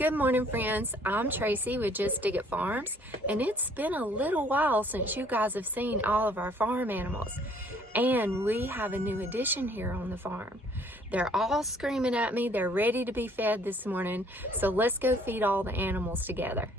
Good morning, friends. I'm Tracy with Just Dig It Farms, and it's been a little while since you guys have seen all of our farm animals. And we have a new addition here on the farm. They're all screaming at me. They're ready to be fed this morning, so let's go feed all the animals together.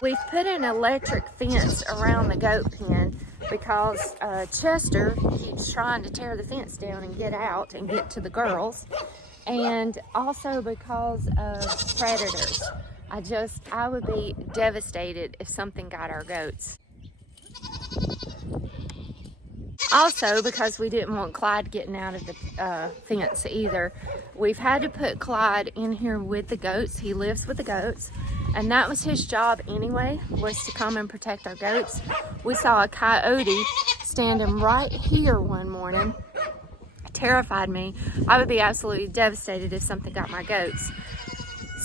We've put an electric fence around the goat pen because Chester keeps trying to tear the fence down and get out and get to the girls, and also because of predators. I would be devastated if something got our goats. Also, because we didn't want Clyde getting out of the fence either, we've had to put Clyde in here with the goats. He lives with the goats, and that was his job anyway, was to come and protect our goats. We saw a coyote standing right here one morning. It terrified me. I would be absolutely devastated if something got my goats.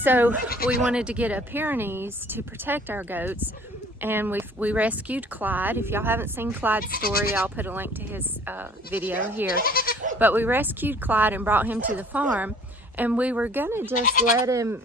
So we wanted to get a Pyrenees to protect our goats, and we rescued Clyde. If y'all haven't seen Clyde's story, I'll put a link to his video here. But we rescued Clyde and brought him to the farm, and we were gonna just let him,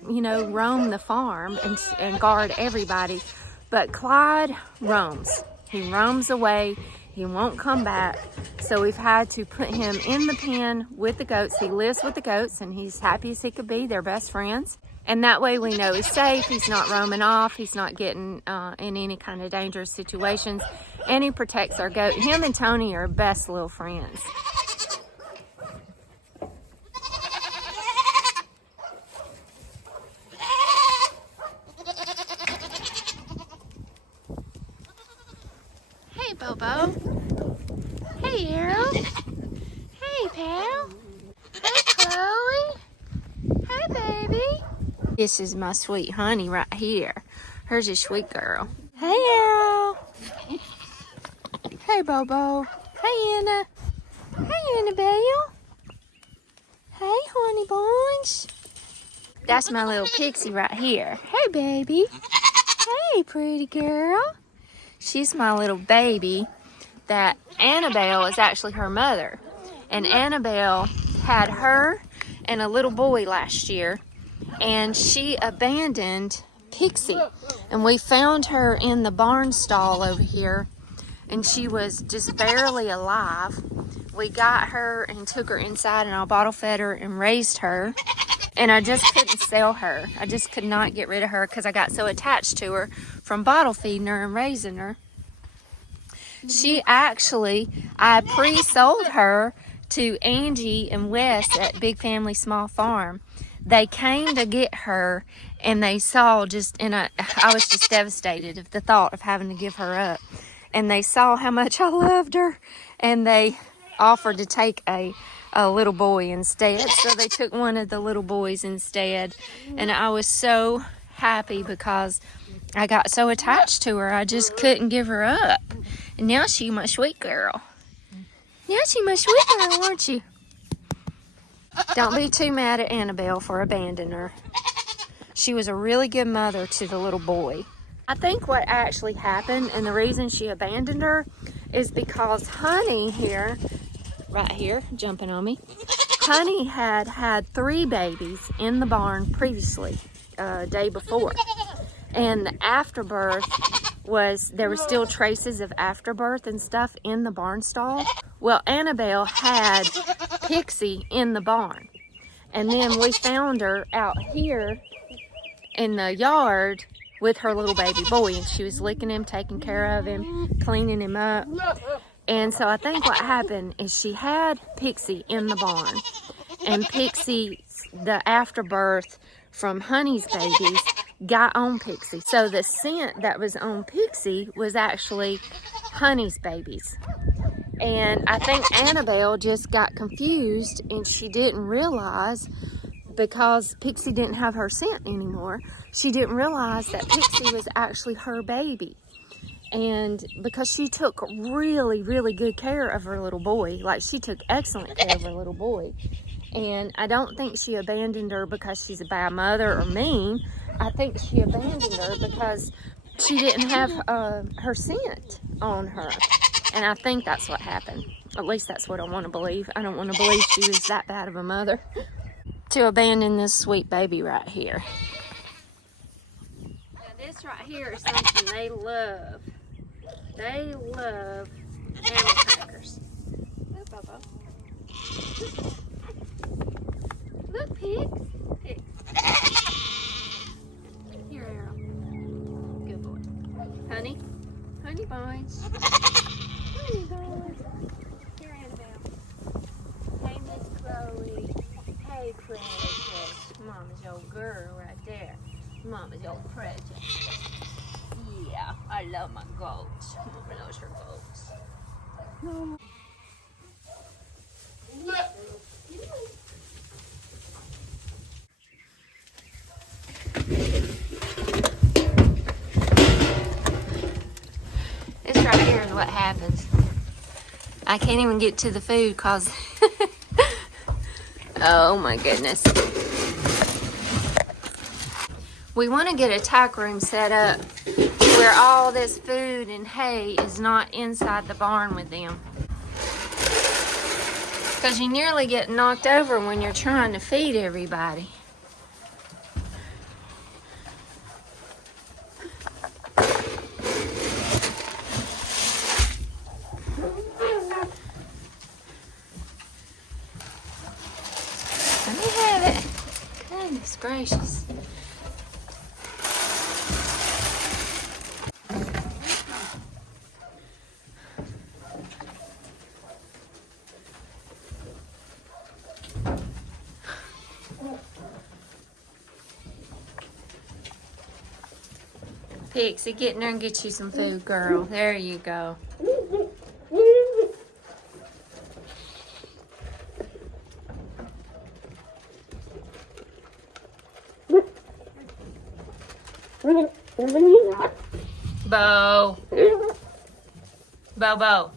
roam the farm and guard everybody. But Clyde roams. He roams away. He won't come back. So we've had to put him in the pen with the goats. He lives with the goats, and he's happy as he could be. They're best friends. And that way we know he's safe. He's not roaming off. He's not getting in any kind of dangerous situations. And he protects our goat. Him and Tony are best little friends. Hey, Bobo. Hey, Errol. Hey, pal. Hey, Chloe. Hey, baby. This is my sweet honey right here. Here's a sweet girl. Hey, Errol. Hey, Bobo. Hey, Anna. Hey, Annabelle. Hey, honey buns. That's my little pixie right here. Hey, baby. Hey, pretty girl. She's my little baby. That Annabelle is actually her mother. And Annabelle had her and a little boy last year, and she abandoned Pixie, and we found her in the barn stall over here, and she was just barely alive. We got her and took her inside, and I bottle fed her and raised her, and I just couldn't sell her. I just could not get rid of her because I got so attached to her from bottle feeding her and raising her. I pre-sold her to Angie and Wes at Big Family Small Farm. They came to get her, and they saw I was just devastated at the thought of having to give her up. And they saw how much I loved her, and they offered to take a little boy instead. So they took one of the little boys instead. And I was so happy because I got so attached to her. I just couldn't give her up. And now she's my sweet girl. Now she's my sweet girl, aren't you? Don't be too mad at Annabelle for abandoning her. She was a really good mother to the little boy. I think what actually happened, and the reason she abandoned her, is because Honey here, right here, jumping on me. Honey had 3 babies in the barn previously, day before. And the afterbirth there were still traces of afterbirth and stuff in the barn stall. Well, Annabelle had Pixie in the barn, and then we found her out here in the yard with her little baby boy, and she was licking him, taking care of him, cleaning him up. And so I think what happened is she had Pixie in the barn, and Pixie, the afterbirth from Honey's babies, got on Pixie. So the scent that was on Pixie was actually Honey's babies. And I think Annabelle just got confused, and she didn't realize because Pixie didn't have her scent anymore, she didn't realize that Pixie was actually her baby. And because she took really, really good care of her little boy, like she took excellent care of her little boy. And I don't think she abandoned her because she's a bad mother or mean. I think she abandoned her because she didn't have her scent on her. And I think that's what happened. At least that's what I want to believe. I don't want to believe she was that bad of a mother to abandon this sweet baby right here. Now this right here is something they love. They love animal crackers. Look, Bobo. Look, pigs. Pigs. Here, Arrow. Good boy. Honey. Honey boys. Honey boys. Here, Annabelle. Hey, Miss Chloe. Hey, Precious. Mama's your girl right there. Mama's your Precious. Yeah, I love my goats. Mama loves her goats. No. This right here is what happens. I can't even get to the food cause oh my goodness. We want to get a tack room set up where all this food and hay is not inside the barn with them. Because you nearly get knocked over when you're trying to feed everybody. Let me have it. Goodness gracious. Pixie, get in there and get you some food, girl. There you go. Bo. Bo.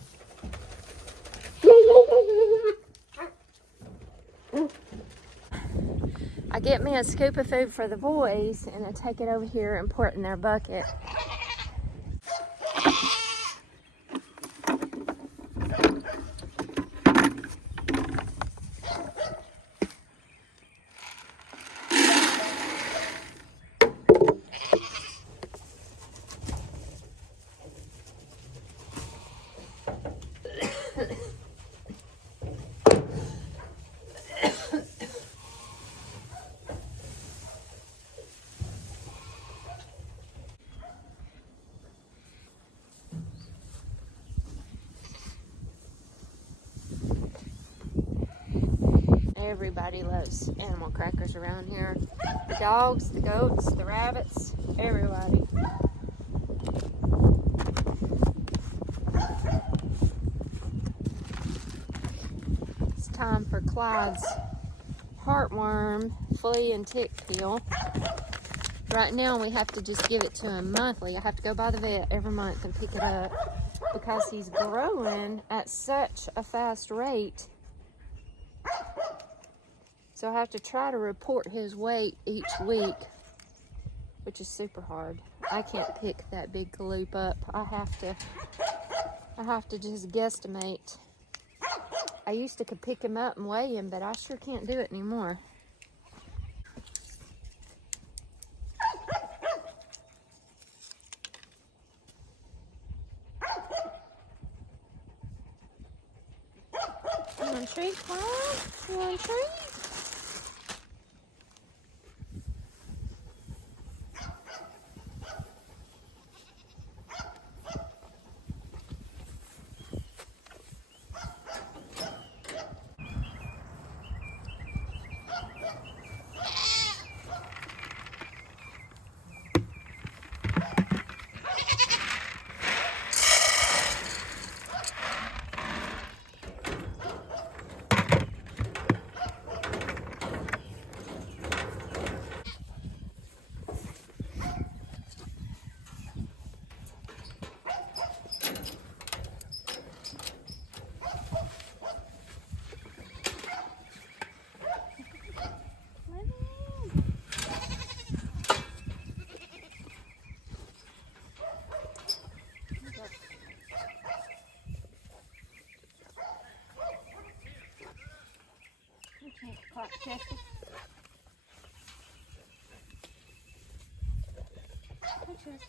I get me a scoop of food for the boys and I take it over here and pour it in their bucket. Everybody loves animal crackers around here. The dogs, the goats, the rabbits, everybody. It's time for Clyde's heartworm, flea, and tick pill. Right now we have to just give it to him monthly. I have to go by the vet every month and pick it up because he's growing at such a fast rate. So I have to try to report his weight each week, which is super hard. I can't pick that big galoop up. I have to just guesstimate. I used to could pick him up and weigh him, but I sure can't do it anymore. You want a treat, Clyde? You want a treat? Right, Chester. Hey, Chester.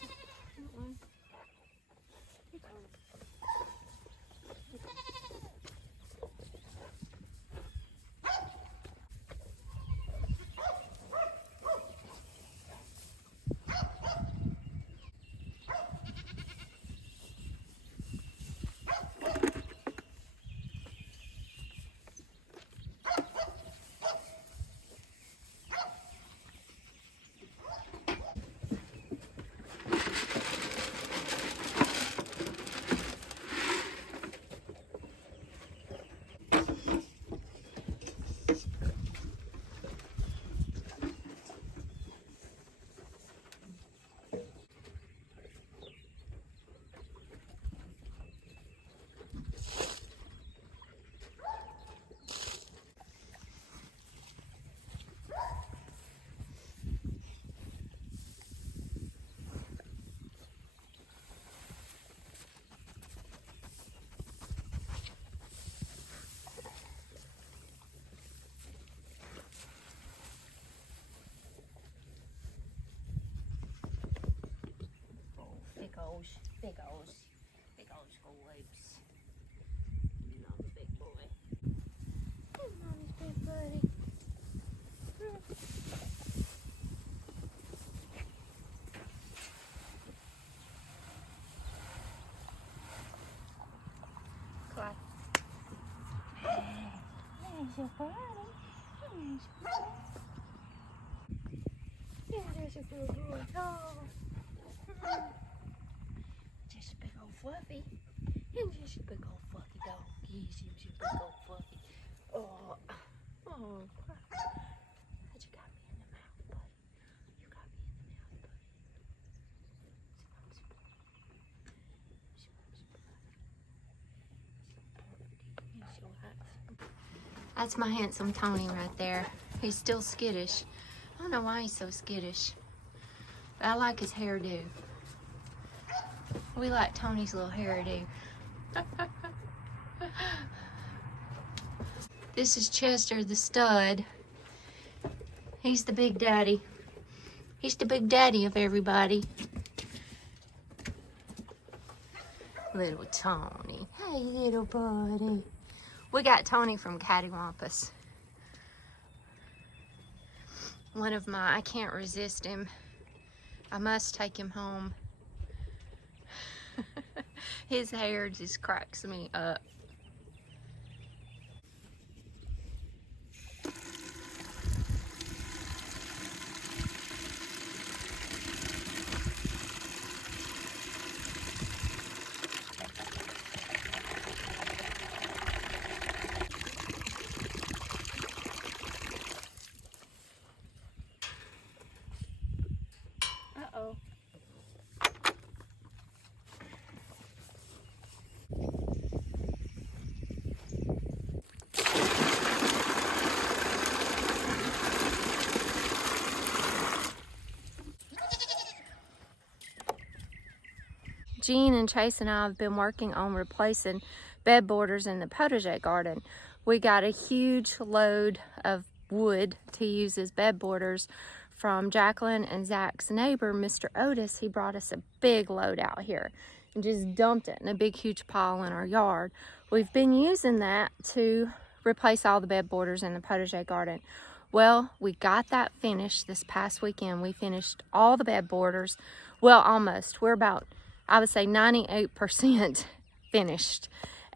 Big old scallops. You know, the big boy. Hey, Mommy's big buddy. Clyde. Hey, there's your buddy. There's your buddy. Yeah, there's your good boy. Oh. Just a big old fluffy. And just a big old fluffy dog. Yes, he was a big old fluffy. Oh, Clyde. But you got me in the mouth, buddy. You got me in the mouth, buddy. That's my handsome Tony right there. He's still skittish. I don't know why he's so skittish. But I like his hairdo. We like Tony's little hairdo. This is Chester the stud. He's the big daddy. He's the big daddy of everybody. Little Tony. Hey, little buddy. We got Tony from Cattywampus. One of my, I can't resist him. I must take him home. His hair just cracks me up. Uh-oh. Jean and Chase and I have been working on replacing bed borders in the Potager Garden. We got a huge load of wood to use as bed borders from Jaclyn and Zach's neighbor, Mr. Otis. He brought us a big load out here and just dumped it in a big, huge pile in our yard. We've been using that to replace all the bed borders in the Potager Garden. Well, we got that finished this past weekend. We finished all the bed borders. Well, almost. We're about, I would say 98% finished.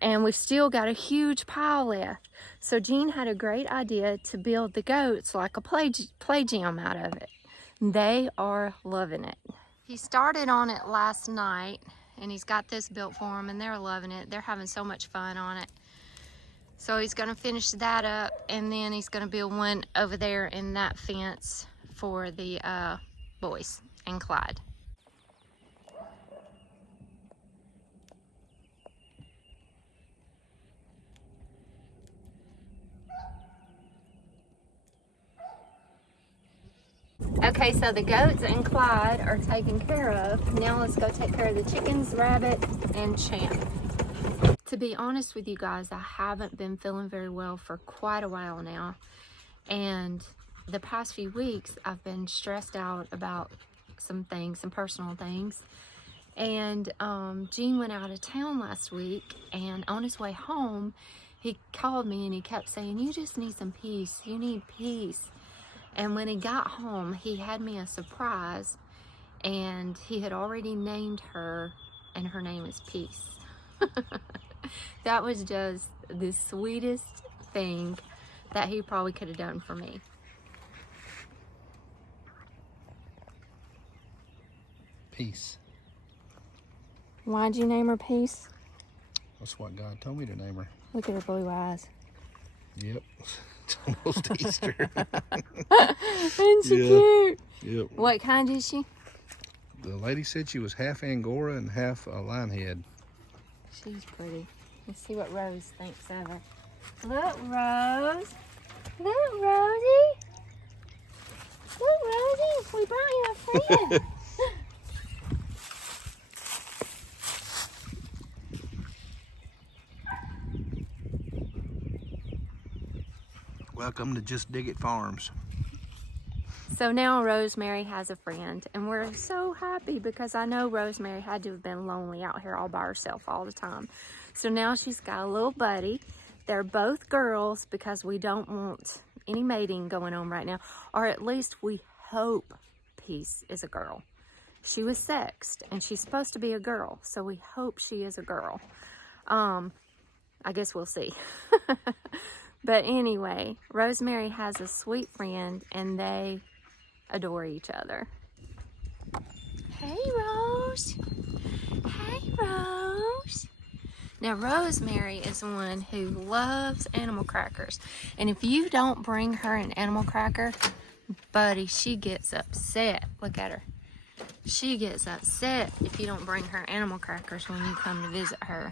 And we've still got a huge pile left. So Jean had a great idea to build the goats like a play gym out of it. They are loving it. He started on it last night and he's got this built for them and they're loving it. They're having so much fun on it. So he's gonna finish that up and then he's gonna build one over there in that fence for the boys and Clyde. Okay, so the goats and Clyde are taken care of. Now let's go take care of the chickens, rabbit, and Champ. To be honest with you guys, I haven't been feeling very well for quite a while now. And the past few weeks, I've been stressed out about some things, some personal things. And Gene went out of town last week, and on his way home, he called me and he kept saying, "You just need some peace. You need peace." And when he got home, he had me a surprise, and he had already named her, and her name is Peace. That was just the sweetest thing that he probably could have done for me. Peace. Why'd you name her Peace? That's what God told me to name her. Look at her blue eyes. Yep. It's almost Easter. Isn't she cute? Yep. What kind is she? The lady said she was half Angora and half a lionhead. She's pretty. Let's see what Rose thinks of her. Look, Rose. Look, Rosie. Look, Rosie. We brought you a friend. Welcome to Just Dig It Farms. So now Rosemary has a friend, and we're so happy because I know Rosemary had to have been lonely out here all by herself all the time. So now she's got a little buddy. They're both girls because we don't want any mating going on right now, or at least we hope Peace is a girl. She was sexed, and she's supposed to be a girl, so we hope she is a girl. I guess we'll see. But anyway, Rosemary has a sweet friend, and they adore each other. Hey, Rose. Hey, Rose. Now, Rosemary is one who loves animal crackers. And if you don't bring her an animal cracker, buddy, she gets upset. Look at her. She gets upset if you don't bring her animal crackers when you come to visit her.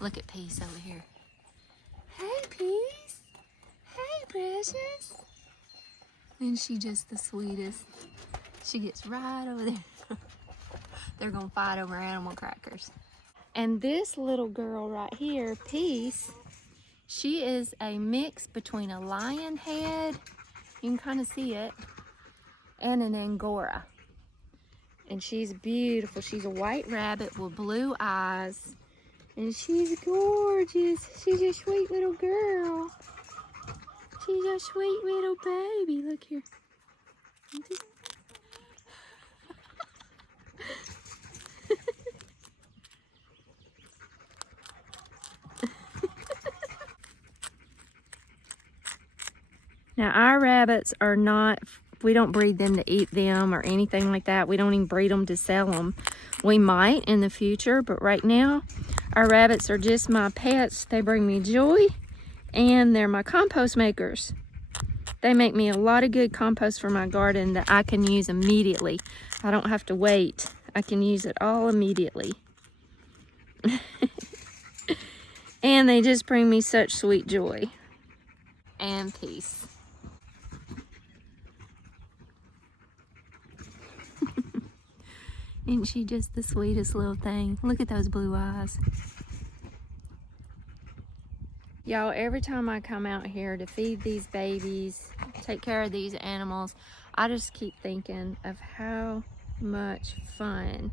Look at Peace over here. Hey, Peace. Hey, precious. And she just the sweetest. She gets right over there. They're gonna fight over animal crackers. And this little girl right here, Peace, she is a mix between a lion head, you can kind of see it, and an Angora. And she's beautiful. She's a white rabbit with blue eyes. And she's gorgeous. She's a sweet little girl. She's a sweet little baby. Look here. Now, our rabbits are not, we don't breed them to eat them or anything like that. We don't even breed them to sell them. We might in the future, but right now, our rabbits are just my pets. They bring me joy, and they're my compost makers. They make me a lot of good compost for my garden that I can use immediately. I don't have to wait. I can use it all immediately. And they just bring me such sweet joy and peace. Isn't she just the sweetest little thing? Look at those blue eyes. Y'all, every time I come out here to feed these babies, take care of these animals, I just keep thinking of how much fun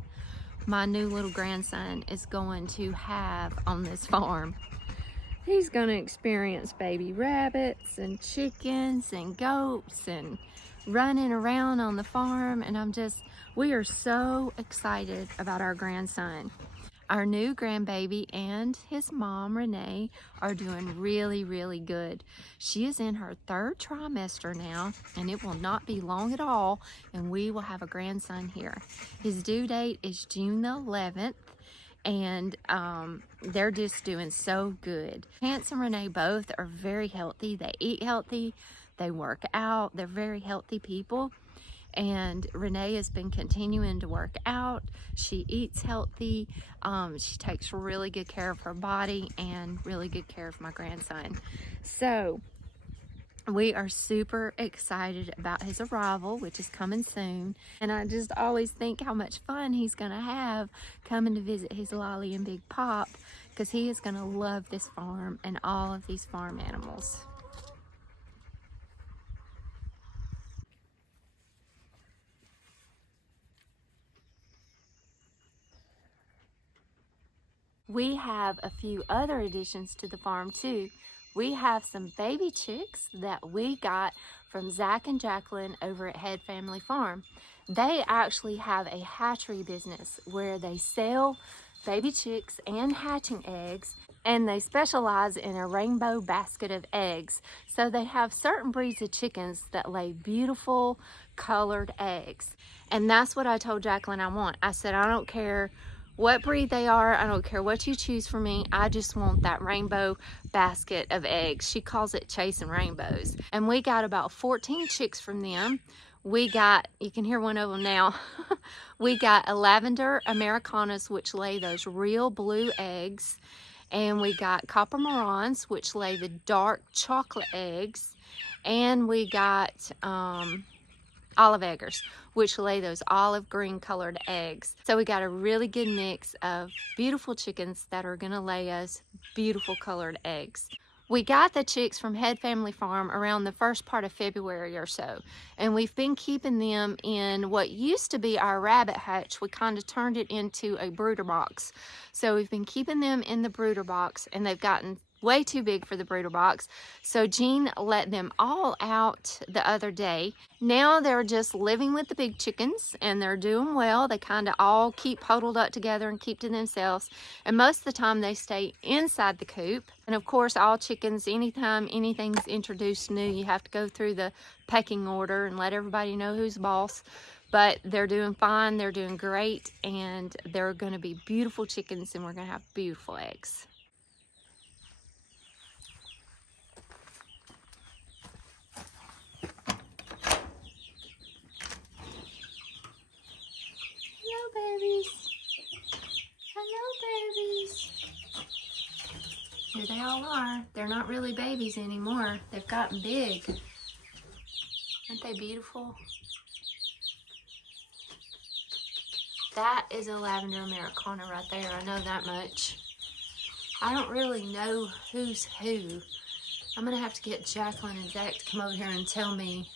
my new little grandson is going to have on this farm. He's going to experience baby rabbits and chickens and goats and running around on the farm, and we are so excited about our grandson. Our new grandbaby and his mom, Renee, are doing really, really good. She is in her 3rd trimester now, and it will not be long at all, and we will have a grandson here. His due date is June the 11th, and they're just doing so good. Chance and Renee both are very healthy. They eat healthy, they work out, they're very healthy people. And Renee has been continuing to work out. She eats healthy. She takes really good care of her body and really good care of my grandson. So we are super excited about his arrival, which is coming soon. And I just always think how much fun he's gonna have coming to visit his Lolly and Big Pop, because he is gonna love this farm and all of these farm animals. we have a few other additions to the farm too. We have some baby chicks that we got from Zach and Jaclyn over at Head Family Farm. They actually have a hatchery business where they sell baby chicks and hatching eggs, and they specialize in a rainbow basket of eggs. So they have certain breeds of chickens that lay beautiful colored eggs. And that's what I told Jaclyn I want. I said, I don't care what breed they are, I don't care what you choose for me, I just want that rainbow basket of eggs. She calls it chasing rainbows. And we got about 14 chicks from them. We got, you can hear one of them now, we got a lavender Americanas, which lay those real blue eggs. And we got copper marrons, which lay the dark chocolate eggs. And we got olive eggers, which lay those olive green colored eggs. So we got a really good mix of beautiful chickens that are gonna lay us beautiful colored eggs. We got the chicks from Head Family Farm around the first part of February or so, and we've been keeping them in what used to be our rabbit hutch. We kind of turned it into a brooder box. So we've been keeping them in the brooder box, and they've gotten way too big for the brooder box. So Jean let them all out the other day. Now they're just living with the big chickens and they're doing well. They kind of all keep huddled up together and keep to themselves. And most of the time they stay inside the coop. And of course, all chickens, anytime anything's introduced new, you have to go through the pecking order and let everybody know who's boss. But they're doing fine, they're doing great, and they're gonna be beautiful chickens, and we're gonna have beautiful eggs. Hello, babies. Hello, babies. Here they all are. They're not really babies anymore. They've gotten big. Aren't they beautiful? That is a lavender Americana right there. I know that much. I don't really know who's who. I'm gonna have to get Jaclyn and Zach to come over here and tell me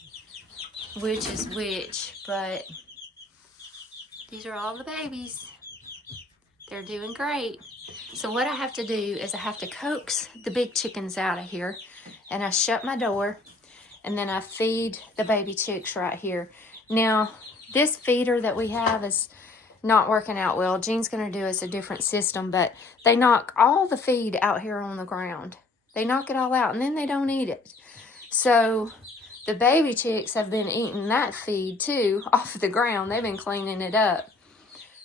which is which, but these are all the babies. They're doing great. So what I have to do is I have to coax the big chickens out of here, and I shut my door, and then I feed the baby chicks right here. Now, this feeder that we have is not working out well. Jean's gonna do us a different system, but they knock all the feed out here on the ground. They knock it all out, and then they don't eat it. So the baby chicks have been eating that feed too off the ground. They've been cleaning it up.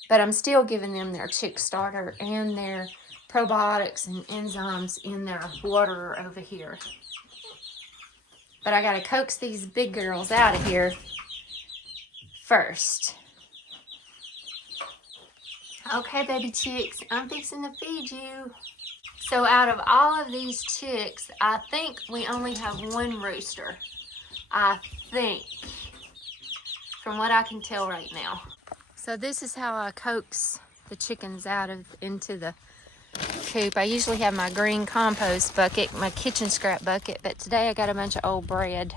But I'm still giving them their chick starter and their probiotics and enzymes in their water over here. But I gotta coax these big girls out of here first. Okay, baby chicks, I'm fixing to feed you. So out of all of these chicks, I think we only have one rooster. I think, from what I can tell right now. So this is how I coax the chickens out of into the coop. I usually have my green compost bucket, my kitchen scrap bucket, but today I got a bunch of old bread.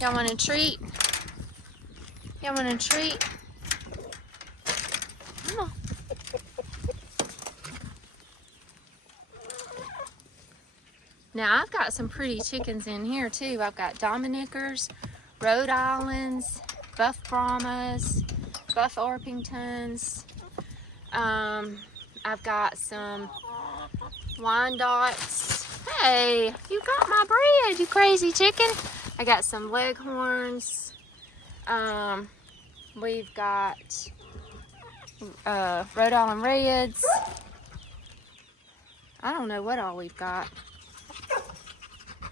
Y'all want a treat? Y'all want a treat? Come on. Now I've got some pretty chickens in here too. I've got Dominickers, Rhode Islands, Buff Brahmas, Buff Orpingtons. I've got some Wyandottes. Hey, you got my bread, you crazy chicken. I got some Leghorns. We've got Rhode Island Reds. I don't know what all we've got.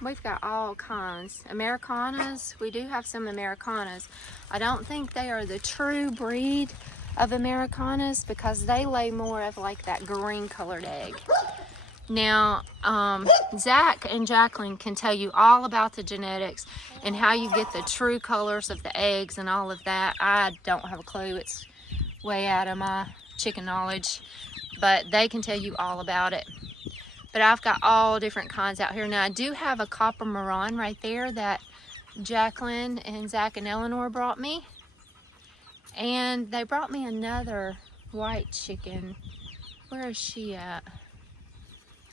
We've got all kinds. Americanas, we do have some Americanas. I don't think they are the true breed of Americanas because they lay more of like that green colored egg. Now, Zach and Jaclyn can tell you all about the genetics and how you get the true colors of the eggs and all of that. I don't have a clue. It's way out of my chicken knowledge, but they can tell you all about it. But I've got all different kinds out here. Now, I do have a copper marron right there that Jaclyn and Zach and Eleanor brought me. And they brought me another white chicken. Where is she at?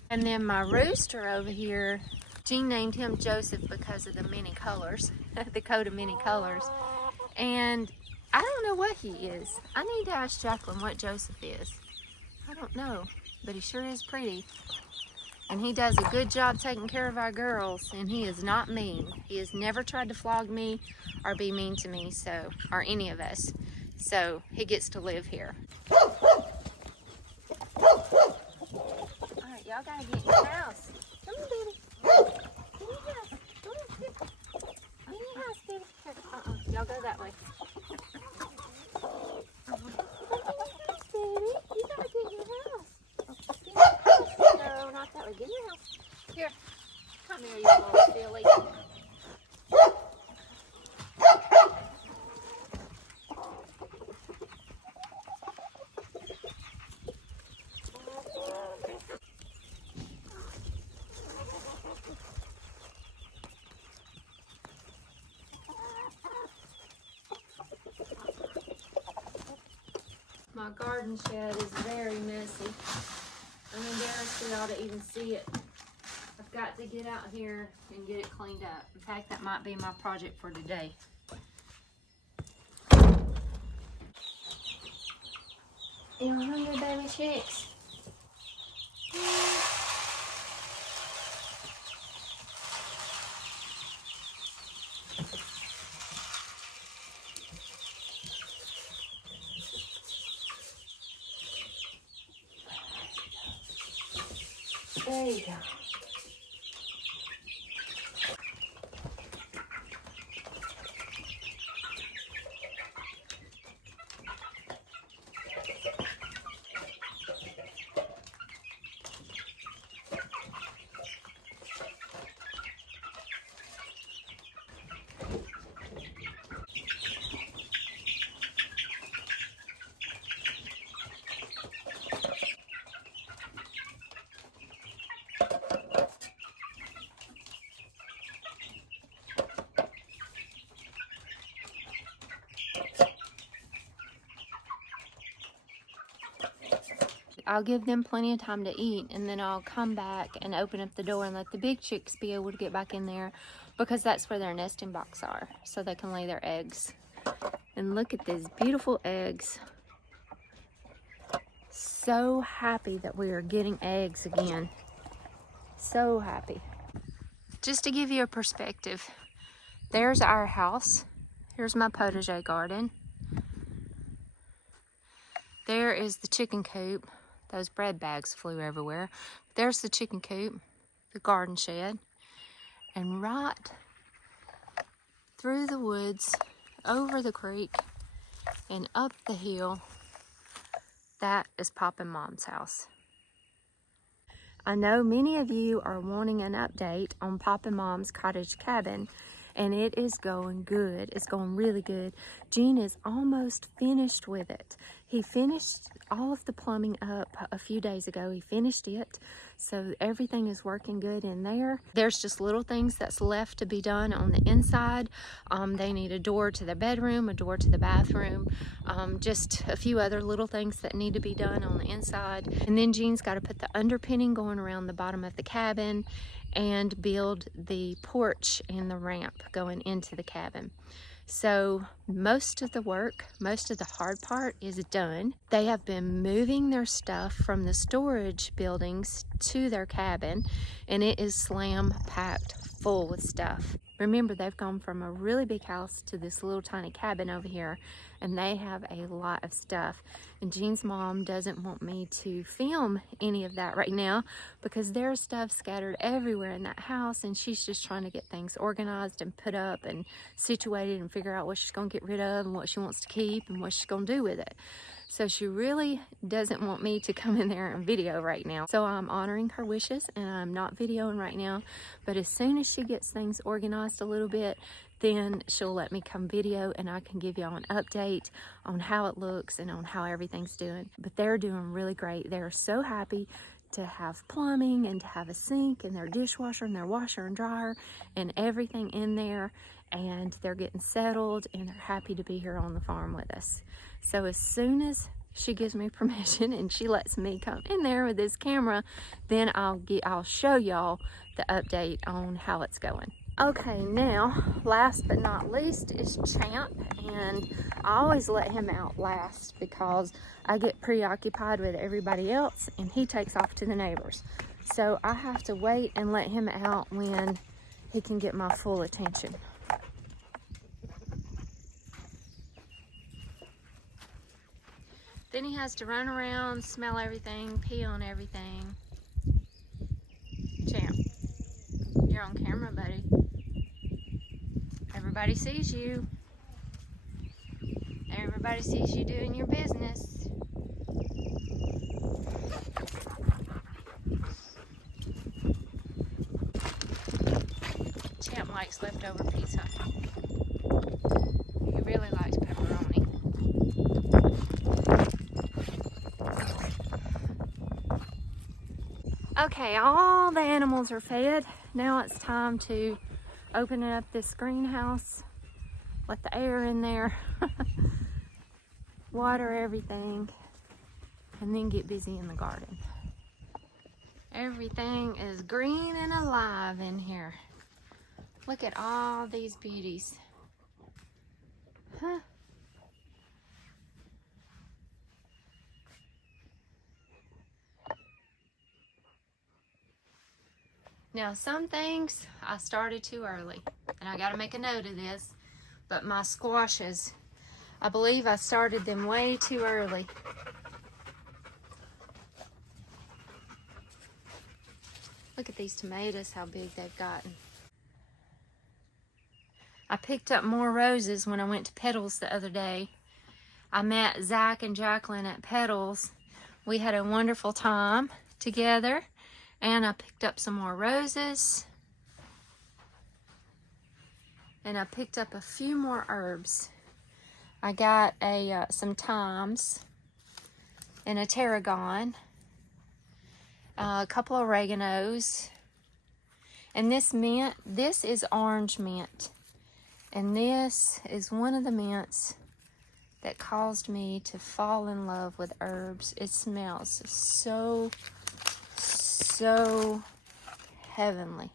And then my rooster over here, Jean named him Joseph because of the many colors, the coat of many colors. And I don't know what he is. I need to ask Jaclyn what Joseph is. I don't know, but he sure is pretty. And he does a good job taking care of our girls, and he is not mean. He has never tried to flog me or be mean to me, so, or any of us. So he gets to live here. All right, y'all gotta get in your house. Come on, baby. Get in your house. Come on, here. Get in your house, baby. Here, y'all go that way. Baby, you gotta get in your house. Get in your house. No, not that way. Get in your house. Here, come here, you little silly. My garden shed is very messy. I'm embarrassed for y'all to even see it. I've got to get out here and get it cleaned up. In fact, that might be my project for today. You hungry, baby chicks? There you go. I'll give them plenty of time to eat, and then I'll come back and open up the door and let the big chicks be able to get back in there, because that's where their nesting box are, so they can lay their eggs. And look at these beautiful eggs. So happy that we are getting eggs again. So happy. Just to give you a perspective, there's our house. Here's my potager garden. There is the chicken coop. Those bread bags flew everywhere. There's the chicken coop, the garden shed, and right through the woods, over the creek, and up the hill, that is Pop and Mom's house. I know many of you are wanting an update on Pop and Mom's cottage cabin, and it is going good. It's going really good. Gene is almost finished with it. He finished all of the plumbing up a few days ago. He finished it, so everything is working good in there. There's just little things that's left to be done on the inside. They need a door to the bedroom, a door to the bathroom, just a few other little things that need to be done on the inside. And then Gene's got to put the underpinning going around the bottom of the cabin and build the porch and the ramp going into the cabin. So most of the work, most of the hard part is done. They have been moving their stuff from the storage buildings to their cabin, and it is slam packed full with stuff. Remember, they've gone from a really big house to this little tiny cabin over here, and they have a lot of stuff. And Gene's mom doesn't want me to film any of that right now because there's stuff scattered everywhere in that house, and she's just trying to get things organized and put up and situated and figure out what she's going to get rid of and what she wants to keep and what she's going to do with it. So she really doesn't want me to come in there and video right now. So I'm honoring her wishes and I'm not videoing right now. But as soon as she gets things organized a little bit, then she'll let me come video and I can give y'all an update on how it looks and on how everything's doing. But they're doing really great. They're so happy. to have plumbing and to have a sink and their dishwasher and their washer and dryer and everything in there, and they're getting settled and they're happy to be here on the farm with us. So as soon as she gives me permission and she lets me come in there with this camera, then I'll show y'all the update on how it's going. Okay, now last but not least is Champ, and I always let him out last because I get preoccupied with everybody else and he takes off to the neighbors. So I have to wait and let him out when he can get my full attention. Then he has to run around, smell everything, pee on everything. Champ, you're on camera, buddy. Everybody sees you. Everybody sees you doing your business. Champ likes leftover pizza. He really likes pepperoni. Okay, all the animals are fed. Now it's time to open up this greenhouse, let the air in there, water everything, and then get busy in the garden. Everything is green and alive in here. Look at all these beauties. Huh? Now, some things I started too early, and I gotta make a note of this, but my squashes, I believe I started them way too early. Look at these tomatoes, how big they've gotten. I picked up more roses when I went to Petals the other day. I met Zach and Jaclyn at Petals. We had a wonderful time together. And I picked up some more roses. And I picked up a few more herbs. I got some thymes and a tarragon, a couple of oreganos, and this mint. This is orange mint. And this is one of the mints that caused me to fall in love with herbs. It smells so heavenly.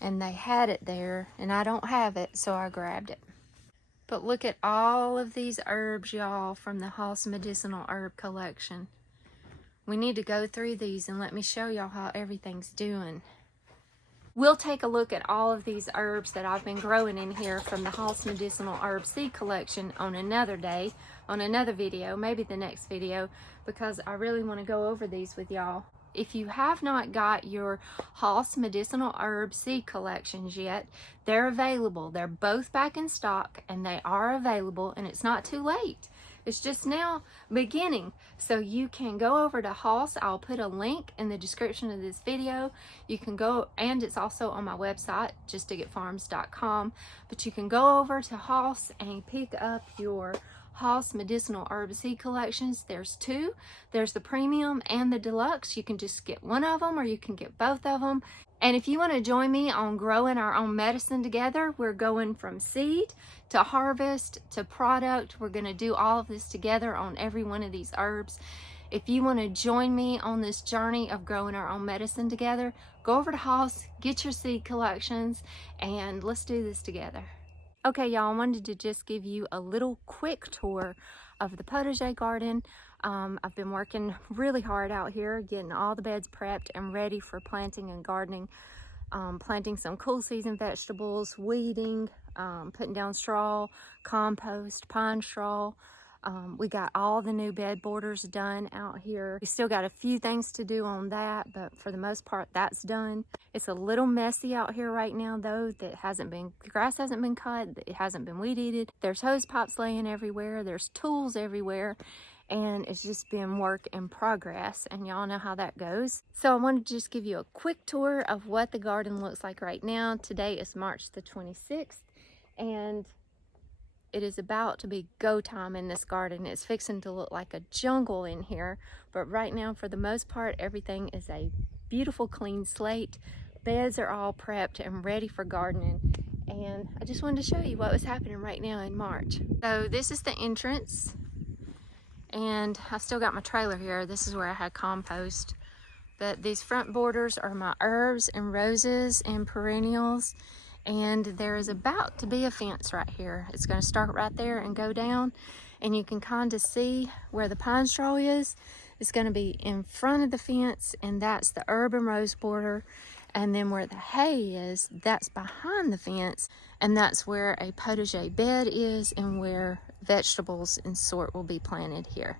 And they had it there, and I don't have it, so I grabbed it. But look at all of these herbs, y'all, from the Haas Medicinal Herb Collection. We need to go through these and let me show y'all how everything's doing. We'll take a look at all of these herbs that I've been growing in here from the Haas Medicinal Herb Seed Collection on another day, on another video, maybe the next video, because I really want to go over these with y'all. If you have not got your Haas Medicinal Herb Seed Collections yet, they're available. They're both back in stock, and they are available, and it's not too late. It's just now beginning. So you can go over to Haas. I'll put a link in the description of this video. You can go, and it's also on my website, justdigitfarms.com. But you can go over to Haas and pick up your Haas Medicinal Herb Seed Collections. There's two. There's the premium and the deluxe. You can just get one of them, or you can get both of them. And if you want to join me on growing our own medicine together, we're going from seed to harvest to product. We're going to do all of this together on every one of these herbs. If you want to join me on this journey of growing our own medicine together, go over to Haas, get your seed collections, and let's do this together. Okay, y'all, I wanted to just give you a little quick tour of the Potager Garden. I've been working really hard out here, getting all the beds prepped and ready for planting and gardening. Planting some cool season vegetables, weeding, putting down straw, compost, pine straw. We got all the new bed borders done out here. We still got a few things to do on that, but for the most part, that's done. It's a little messy out here right now, though. The grass hasn't been cut. It hasn't been weed eated. There's hose pipes laying everywhere. There's tools everywhere. And it's just been work in progress, and y'all know how that goes. So I wanted to just give you a quick tour of what the garden looks like right now. Today is March the 26th, and It is about to be go time in this garden. It's fixing to look like a jungle in here, but right now, for the most part, everything is a beautiful clean slate. Beds are all prepped and ready for gardening, and I just wanted to show you what was happening right now in March. So this is the entrance, and I still got my trailer here. This is where I had compost, but these front borders are my herbs and roses and perennials. And there is about to be a fence right here. It's going to start right there and go down, and you can kind of see where the pine straw is. It's going to be in front of the fence, and that's the herb and rose border. And then where the hay is, that's behind the fence, and that's where a potager bed is and where vegetables and sort will be planted here.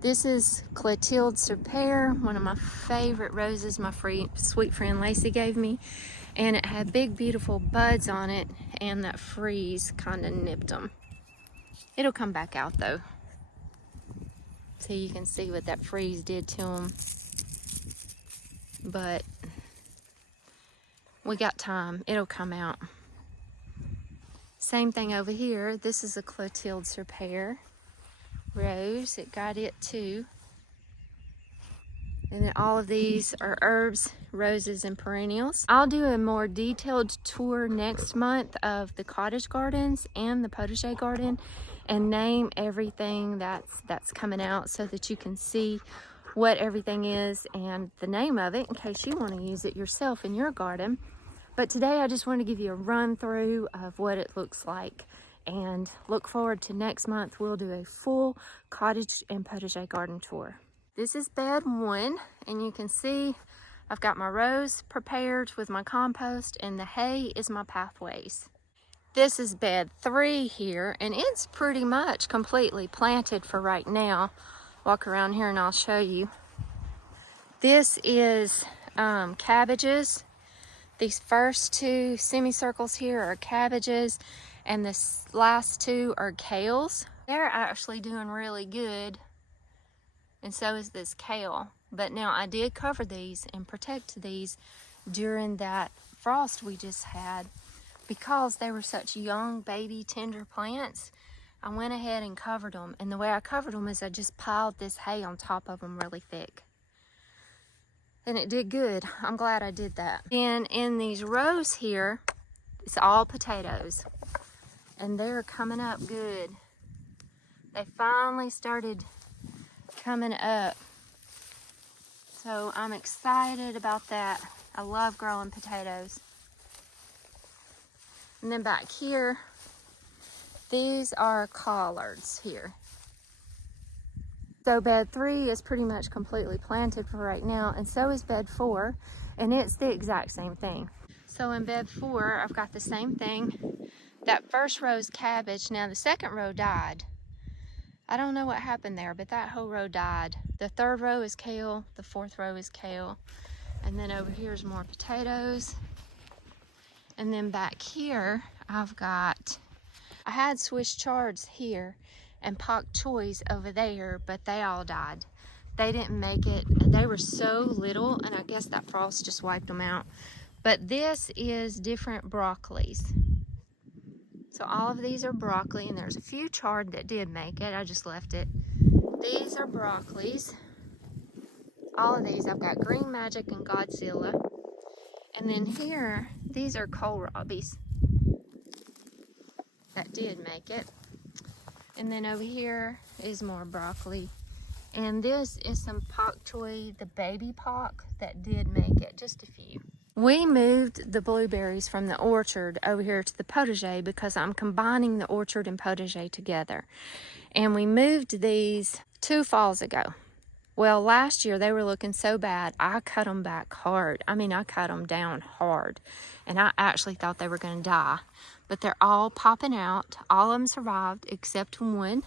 This is Clotilde Serpere, one of my favorite roses my sweet friend Lacey gave me. And it had big, beautiful buds on it, and that freeze kind of nipped them. It'll come back out though. So you can see what that freeze did to them. But we got time, it'll come out. Same thing over here. This is a Clotilde Serpere rose. It got it too. And then all of these are herbs, roses, and perennials. I'll do a more detailed tour next month of the cottage gardens and the potager garden and name everything that's coming out so that you can see what everything is and the name of it in case you want to use it yourself in your garden. But today I just want to give you a run through of what it looks like, and look forward to next month. We'll do a full cottage and potager garden tour. This is bed 1, and you can see I've got my rows prepared with my compost, and the hay is my pathways. This is bed 3 here, and it's pretty much completely planted for right now. Walk around here and I'll show you. This is cabbages. These first 2 semicircles here are cabbages, and the last 2 are kales. They're actually doing really good, and so is this kale. But now I did cover these and protect these during that frost we just had. Because they were such young, baby, tender plants, I went ahead and covered them. And the way I covered them is I just piled this hay on top of them really thick. And it did good. I'm glad I did that. And in these rows here, it's all potatoes. And they're coming up good. They finally started coming up. So I'm excited about that. I love growing potatoes. And then back here, these are collards here. So bed 3 is pretty much completely planted for right now, and so is bed 4, and it's the exact same thing. So in bed 4, I've got the same thing. That first row is cabbage. Now the second row died. I don't know what happened there, but that whole row died. The third row is kale, the fourth row is kale, and then over here is more potatoes. And then back here, I had Swiss chards here and pak choys over there, but they all died. They didn't make it. They were so little, and I guess that frost just wiped them out. But this is different broccolis. So all of these are broccoli, and there's a few chard that did make it. I just left it. These are broccolis. All of these, I've got Green Magic and Godzilla. And then here, these are kohlrabis that did make it. And then over here is more broccoli. And this is some pak choi, the baby pak, that did make it, just a few. We moved the blueberries from the orchard over here to the potager because I'm combining the orchard and potager together. And we moved these 2 falls ago. Well, last year they were looking so bad, I cut them back hard. I mean, I cut them down hard. And I actually thought they were going to die. But they're all popping out. All of them survived except 1.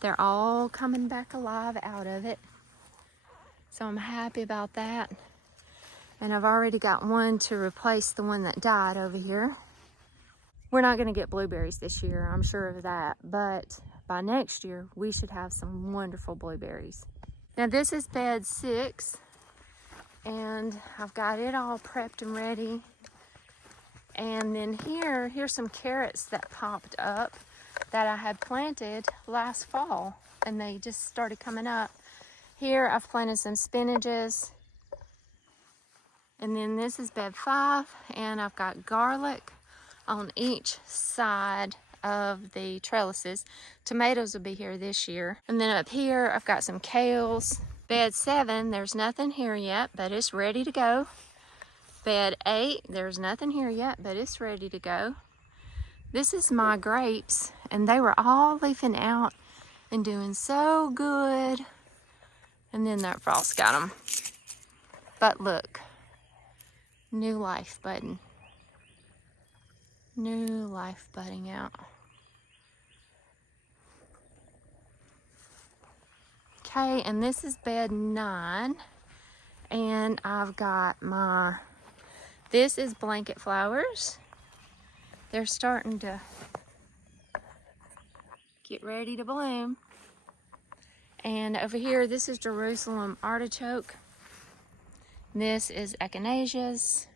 They're all coming back alive out of it. So I'm happy about that. And I've already got 1 to replace the one that died over here. We're not going to get blueberries this year, I'm sure of that. But by next year, we should have some wonderful blueberries. Now this is bed 6, and I've got it all prepped and ready. And then here's some carrots that popped up that I had planted last fall, and they just started coming up. Here I've planted some spinaches, and then this is bed 5, and I've got garlic on each side of the trellises. Tomatoes will be here this year. And then up here I've got some kales. Bed 7, there's nothing here yet, but it's ready to go. Bed 8, there's nothing here yet, but it's ready to go. This is my grapes, and they were all leafing out and doing so good. And then that frost got them. But look, new life budding. New life budding out. Okay, and this is bed 9. And I've got this is blanket flowers. They're starting to get ready to bloom. And over here, this is Jerusalem artichoke. This is echinaceas.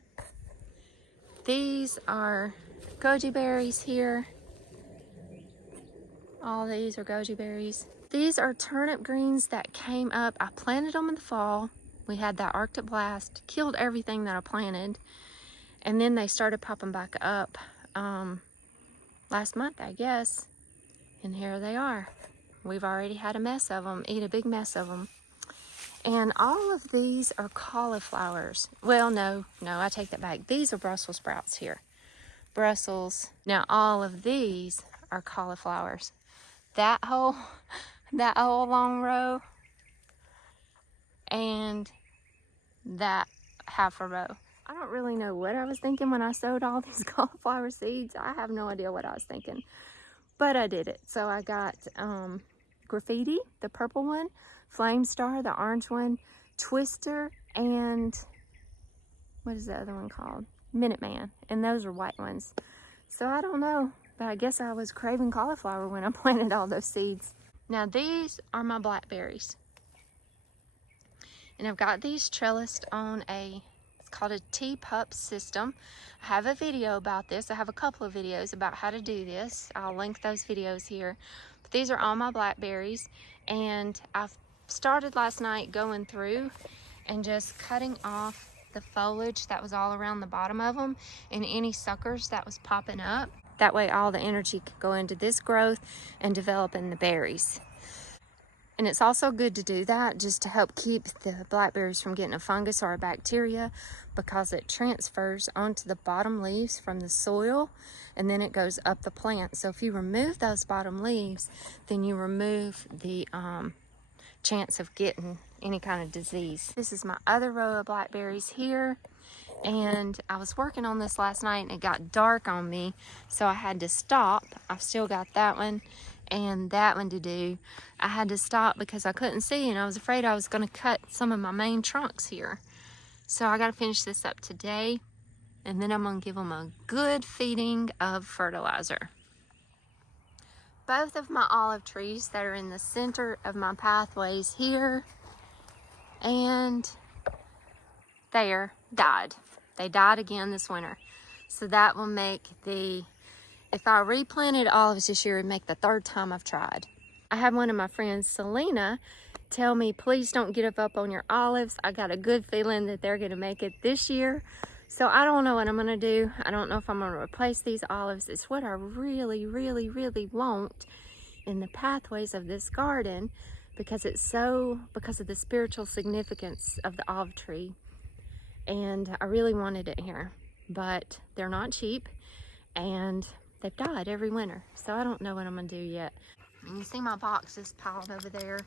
These are goji berries here. All these are goji berries. These are turnip greens that came up. I planted them in the fall. We had that Arctic blast, killed everything that I planted. And then they started popping back up last month, I guess. And here they are. We've already had a mess of them, eat a big mess of them. And all of these are cauliflowers. Well, no, I take that back. These are Brussels sprouts here. Brussels. Now all of these are cauliflowers. That whole long row and that half a row. I don't really know what I was thinking when I sowed all these cauliflower seeds. I have no idea what I was thinking, but I did it. So I got Graffiti, the purple one, Flame Star, the orange one, Twister, and what is the other one called? Minuteman, and those are white ones. So I don't know, but I guess I was craving cauliflower when I planted all those seeds. Now these are my blackberries. And I've got these trellised on it's called a T-pup system. I have a video about this. I have a couple of videos about how to do this. I'll link those videos here. But these are all my blackberries. And I've started last night going through and just cutting off the foliage that was all around the bottom of them and any suckers that was popping up. That way all the energy could go into this growth and developing the berries. And it's also good to do that just to help keep the blackberries from getting a fungus or a bacteria, because it transfers onto the bottom leaves from the soil and then it goes up the plant. So if you remove those bottom leaves, then you remove the chance of getting any kind of disease. This is my other row of blackberries here. And I was working on this last night and it got dark on me, so I had to stop. I've still got that one and that one to do. I had to stop because I couldn't see and I was afraid I was going to cut some of my main trunks here. So I got to finish this up today, and then I'm going to give them a good feeding of fertilizer. Both of my olive trees that are in the center of my pathways here and there died. They died again this winter. So that will make if I replanted olives this year, it'd make the 3rd time I've tried. I had one of my friends, Selena, tell me, please don't give up on your olives. I got a good feeling that they're gonna make it this year. So I don't know what I'm gonna do. I don't know if I'm gonna replace these olives. It's what I really, really, really want in the pathways of this garden, because because of the spiritual significance of the olive tree. And I really wanted it here, but they're not cheap and they've died every winter. So I don't know what I'm gonna do yet. And you see my boxes piled over there.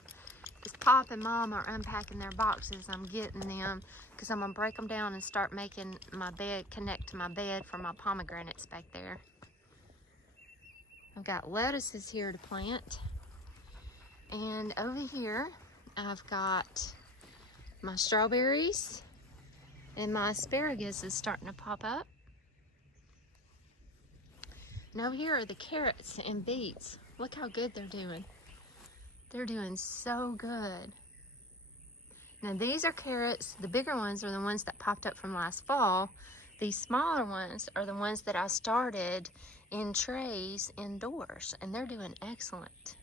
As Pop and Mom are unpacking their boxes, I'm getting them because I'm gonna break them down and start making my bed connect to my bed for my pomegranates back there. I've got lettuces here to plant. And over here, I've got my strawberries, and my asparagus is starting to pop up. And over here are the carrots and beets. Look how good they're doing. They're doing so good. Now these are carrots. The bigger ones are the ones that popped up from last fall. These smaller ones are the ones that I started in trays indoors, and they're doing excellent.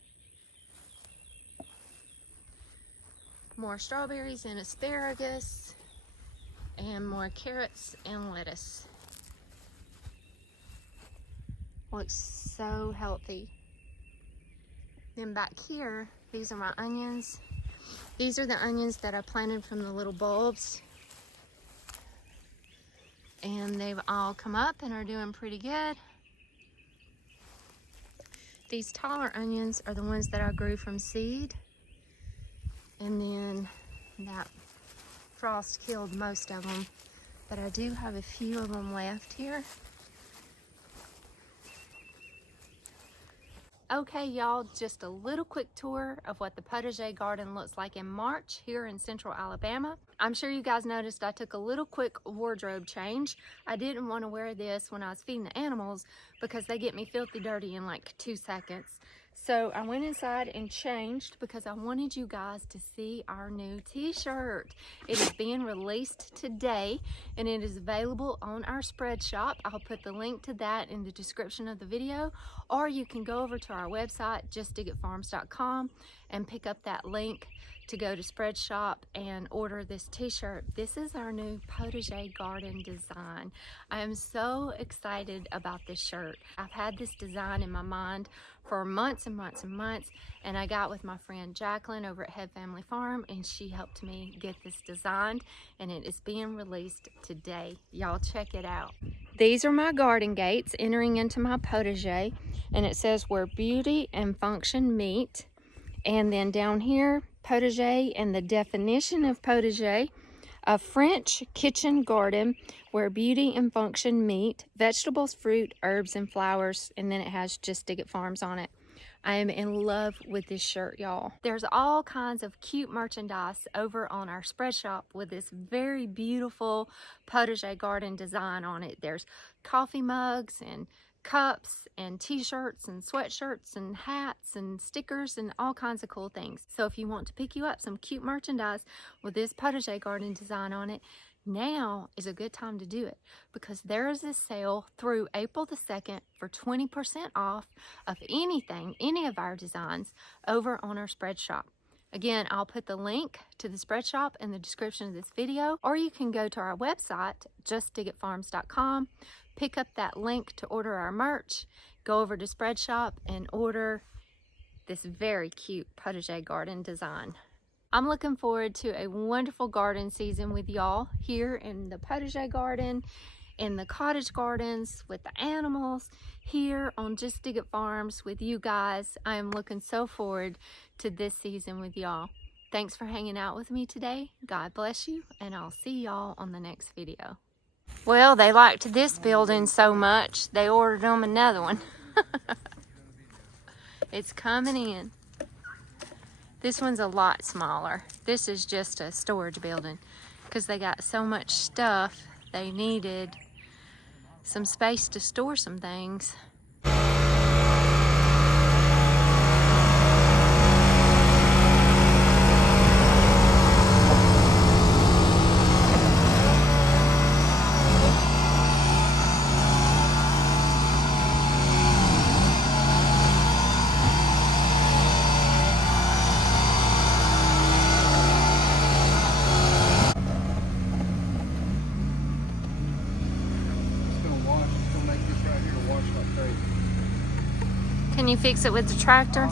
More strawberries and asparagus, and more carrots and lettuce. Looks so healthy. Then back here, these are my onions. These are the onions that I planted from the little bulbs. And they've all come up and are doing pretty good. These taller onions are the ones that I grew from seed. And then that frost killed most of them, but I do have a few of them left here. Okay, y'all, just a little quick tour of what the Potager Garden looks like in March here in Central Alabama. I'm sure you guys noticed I took a little quick wardrobe change. I didn't want to wear this when I was feeding the animals because they get me filthy dirty in like 2 seconds. So I went inside and changed because I wanted you guys to see our new t-shirt. It is being released today and it is available on our spread shop. I'll put the link to that in the description of the video, or you can go over to our website, justdigitfarms.com, and pick up that link to go to spread shop and order this t-shirt. This is our new Potager Garden design. I am so excited about this shirt. I've had this design in my mind for months and months and months, and I got with my friend Jaclyn over at Head Family Farm, and she helped me get this designed, and it is being released today. Y'all check it out. These are my garden gates entering into my potager, and it says where beauty and function meet. And then down here, potager and the definition of potager: a French kitchen garden where beauty and function meet, vegetables, fruit, herbs, and flowers. And then it has Just Dig It Farms on it. I am in love with this shirt, y'all. There's all kinds of cute merchandise over on our spread shop with this very beautiful Potager Garden design on it. There's coffee mugs and cups and t-shirts and sweatshirts and hats and stickers and all kinds of cool things. So if you want to pick you up some cute merchandise with this Potager Garden design on it, now is a good time to do it, because there is a sale through April the 2nd for 20% off of anything, any of our designs over on our spread shop. Again, I'll put the link to the spread shop in the description of this video, or you can go to our website, justdigitfarms.com, pick up that link to order our merch, go over to spread shop and order this very cute Potager Garden design. I'm looking forward to a wonderful garden season with y'all here in the Potager Garden, in the cottage gardens, with the animals, here on Just Dig It Farms with you guys. I am looking so forward to this season with y'all. Thanks for hanging out with me today. God bless you, and I'll see y'all on the next video. Well, they liked this building so much, they ordered them another one. It's coming in. This one's a lot smaller. This is just a storage building because they got so much stuff, they needed some space to store some things. Can you fix it with the tractor?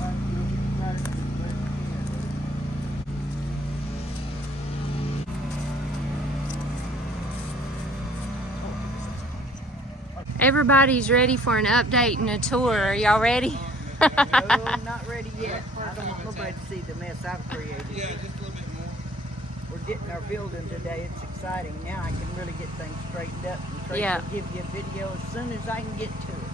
Everybody's ready for an update and a tour. Are y'all ready? No, I'm not ready yet. I don't want nobody to see the mess I've created. Yeah, just a little bit more. We're getting our building today. It's exciting. Now I can really get things straightened up, and Tracy Yeah. will give you a video as soon as I can get to it.